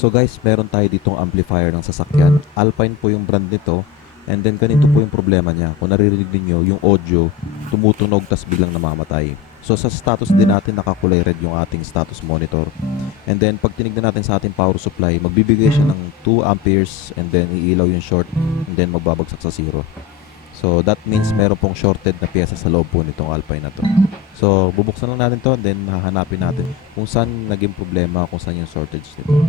So guys, meron tayo ditong amplifier ng sasakyan. Alpine po yung brand nito. And then ganito po yung problema niya. Kung naririnig niyo yung audio, tumutunog tas biglang namamatay. So sa status din natin nakakulay red yung ating status monitor. And then pag tinignan natin sa ating power supply, magbibigay siya ng 2 amperes and then iilaw yung short and then magbabagsak sa 0. So that means meron pong shorted na pyesa sa loob po nitong Alpine na to. So bubuksan lang natin to and then hahanapin natin kung saan naging problema, kung saan yung shortage nito.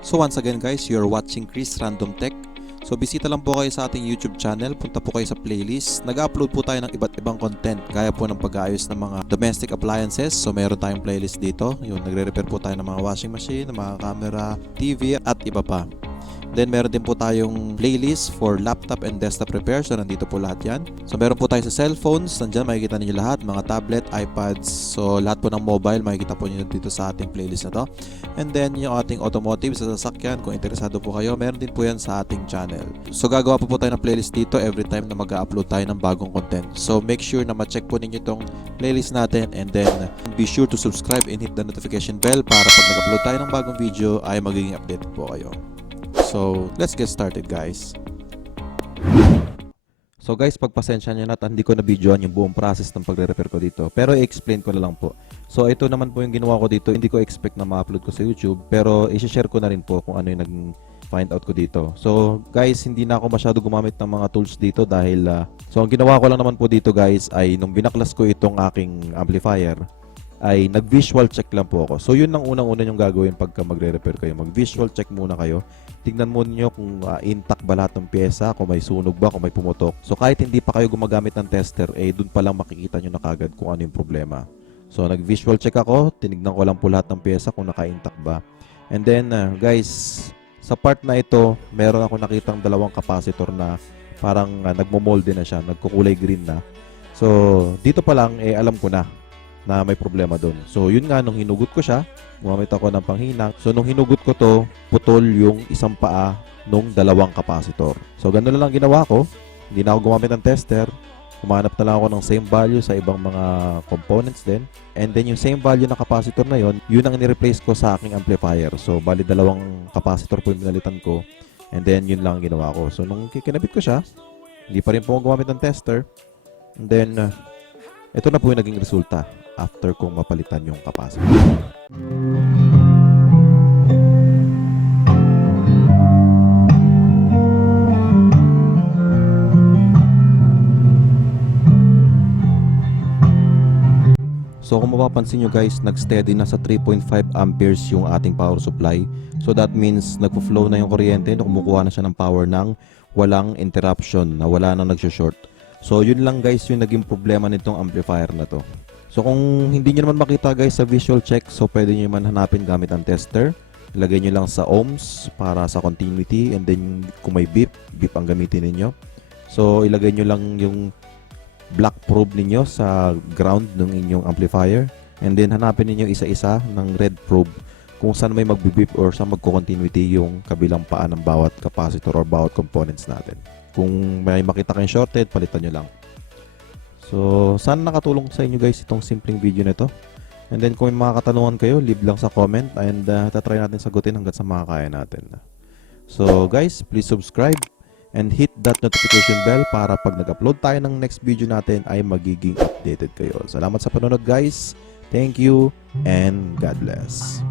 So once again guys, you're watching ChrisRandomTech. So bisita lang po kayo sa ating YouTube channel, punta po kayo sa playlist. Nag-upload po tayo ng iba't ibang content, gaya po ng pag-aayos ng mga domestic appliances. So meron tayong playlist dito. Yung nagre-repair po tayo ng mga washing machine, ng mga camera, TV at iba pa. Then meron din po tayong playlist for laptop and desktop repair. So nandito po lahat yan. So meron po tayo sa cellphones. Nandyan makikita niyo lahat. Mga tablet, iPads. So lahat po ng mobile makikita po niyo dito sa ating playlist na to. And then yung ating automotive sa sasakyan. Kung interesado po kayo, meron din po yan sa ating channel. So gagawa po tayo ng playlist dito every time na mag-upload tayo ng bagong content. So make sure na ma-check po ninyo itong playlist natin. And then be sure to subscribe and hit the notification bell para pag nag-upload tayo ng bagong video ay magiging updated po kayo. So, let's get started guys. So guys, pagpasensya nyo na at hindi ko na videoan yung buong process ng pagre-repair ko dito. Pero i-explain ko na lang po. So ito naman po yung ginawa ko dito. Hindi ko expect na ma-upload ko sa YouTube. Pero i-share ko na rin po kung ano yung nag-find out ko dito. So guys, hindi na ako masyado gumamit ng mga tools dito dahil so ang ginawa ko lang naman po dito guys ay nung binaklas ko itong aking amplifier ay nag-visual check lang po ako. So yun ang unang-una yung gagawin pagka magre-repair kayo. Mag-visual check muna kayo. Tignan mo niyo kung intact ba lahat ng pyesa, kung may sunog ba, kung may pumutok. So kahit hindi pa kayo gumagamit ng tester, dun pa lang makikita nyo na kagad kung ano yung problema. So nag-visual check ako, tinignan ko lang po lahat ng pyesa kung naka-intact ba. And then guys, sa part na ito, meron ako nakitang dalawang capacitor na parang nagmo-molde na siya, nagkukulay green na. So dito pa lang alam ko na may problema doon. So yun nga, nung hinugot ko siya, gumamit ako ng panghinang. So nung hinugot ko to, putol yung isang paa nung dalawang capacitor. So ganun lang ginawa ko. Hindi na ako gumamit ng tester. Humanap na lang ako ng same value sa ibang mga components din. And then yung same value na capacitor na yun ang ni-replace ko sa aking amplifier. So bali dalawang capacitor po yung pinalitan ko. And then yun lang ginawa ko. So nung kinabit ko siya, hindi pa rin po ako gumamit ng tester. And then ito na po yung naging resulta after kong mapalitan yung capacitor. So kung mapapansin nyo guys, nag-steady na sa 3.5 amperes yung ating power supply. So that means nagpo-flow na yung kuryente, kumukuha na siya ng power ng walang interruption, na wala nang nagsho-short. So yun lang guys yung naging problema nitong amplifier na to. So kung hindi nyo naman makita guys sa visual check, so pwede nyo naman hanapin gamit ang tester. Ilagay nyo lang sa ohms para sa continuity, and then kung may beep ang gamitin ninyo. So ilagay nyo lang yung black probe ninyo sa ground ng inyong amplifier, and then hanapin ninyo isa-isa ng red probe kung saan may magbe-beep or saan magko-continuity yung kabilang paa ng bawat capacitor or bawat components natin. Kung may makita kayong shorted, palitan nyo lang. So, sana nakatulong sa inyo guys itong simpleng video na ito. And then kung may mga katanungan kayo, leave lang sa comment, and tatry natin sagutin hanggat sa makakaya natin. So guys, please subscribe and hit that notification bell para pag nag-upload tayo ng next video natin ay magiging updated kayo. Salamat sa panonood guys. Thank you and God bless.